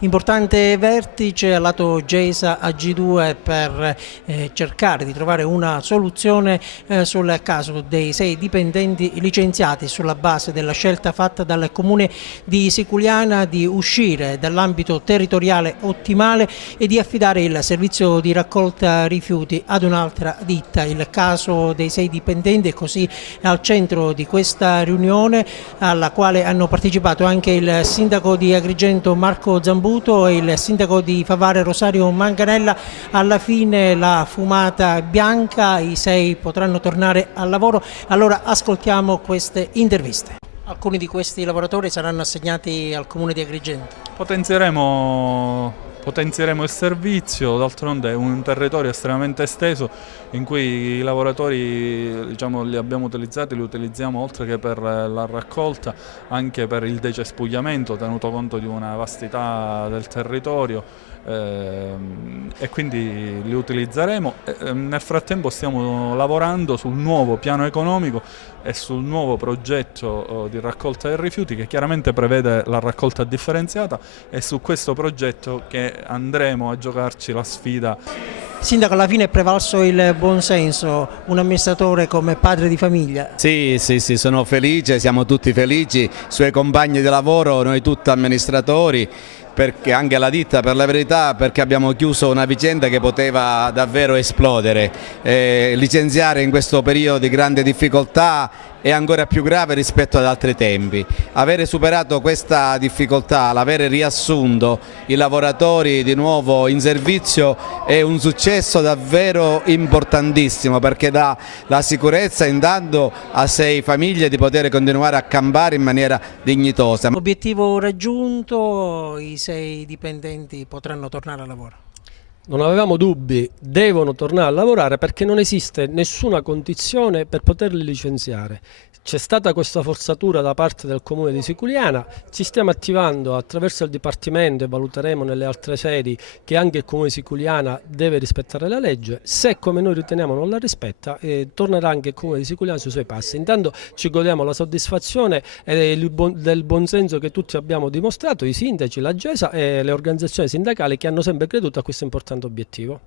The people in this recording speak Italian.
Importante vertice al lato Gesa AG2 per cercare di trovare una soluzione sul caso dei 6 dipendenti licenziati sulla base della scelta fatta dal Comune di Siculiana di uscire dall'ambito territoriale ottimale e di affidare il servizio di raccolta rifiuti ad un'altra ditta. Il caso dei 6 dipendenti è così al centro di questa riunione, alla quale hanno partecipato anche il sindaco di Agrigento Marco Zambuto e il sindaco di Favara Rosario Manganella. Alla fine la fumata bianca, i 6 potranno tornare al lavoro. Allora ascoltiamo queste interviste. Alcuni di questi lavoratori saranno assegnati al Comune di Agrigento. Potenzieremo il servizio, d'altronde è un territorio estremamente esteso in cui i lavoratori li abbiamo utilizzati, li utilizziamo oltre che per la raccolta anche per il decespugliamento, tenuto conto di una vastità del territorio. E quindi li utilizzeremo. Nel frattempo stiamo lavorando sul nuovo piano economico e sul nuovo progetto di raccolta dei rifiuti che chiaramente prevede la raccolta differenziata, e su questo progetto che andremo a giocarci la sfida. Sindaco, alla fine è prevalso il buonsenso, un amministratore come padre di famiglia. Sì, sono felice, siamo tutti felici, i suoi compagni di lavoro, noi tutti amministratori, perché anche la ditta, per la verità, perché abbiamo chiuso una vicenda che poteva davvero esplodere. Licenziare in questo periodo di grande difficoltà è ancora più grave rispetto ad altri tempi. Avere superato questa difficoltà, l'avere riassunto i lavoratori di nuovo in servizio è un successo davvero importantissimo, perché dà la sicurezza intanto a 6 famiglie di poter continuare a campare in maniera dignitosa. Obiettivo raggiunto, i 6 dipendenti potranno tornare al lavoro. Non avevamo dubbi, devono tornare a lavorare perché non esiste nessuna condizione per poterli licenziare. C'è stata questa forzatura da parte del Comune di Siculiana, ci stiamo attivando attraverso il Dipartimento e valuteremo nelle altre sedi che anche il Comune di Siculiana deve rispettare la legge. Se come noi riteniamo non la rispetta, tornerà anche il Comune di Siculiana sui suoi passi. Intanto ci godiamo la soddisfazione del buonsenso che tutti abbiamo dimostrato, i sindaci, la Gesa e le organizzazioni sindacali che hanno sempre creduto a questo importante obiettivo.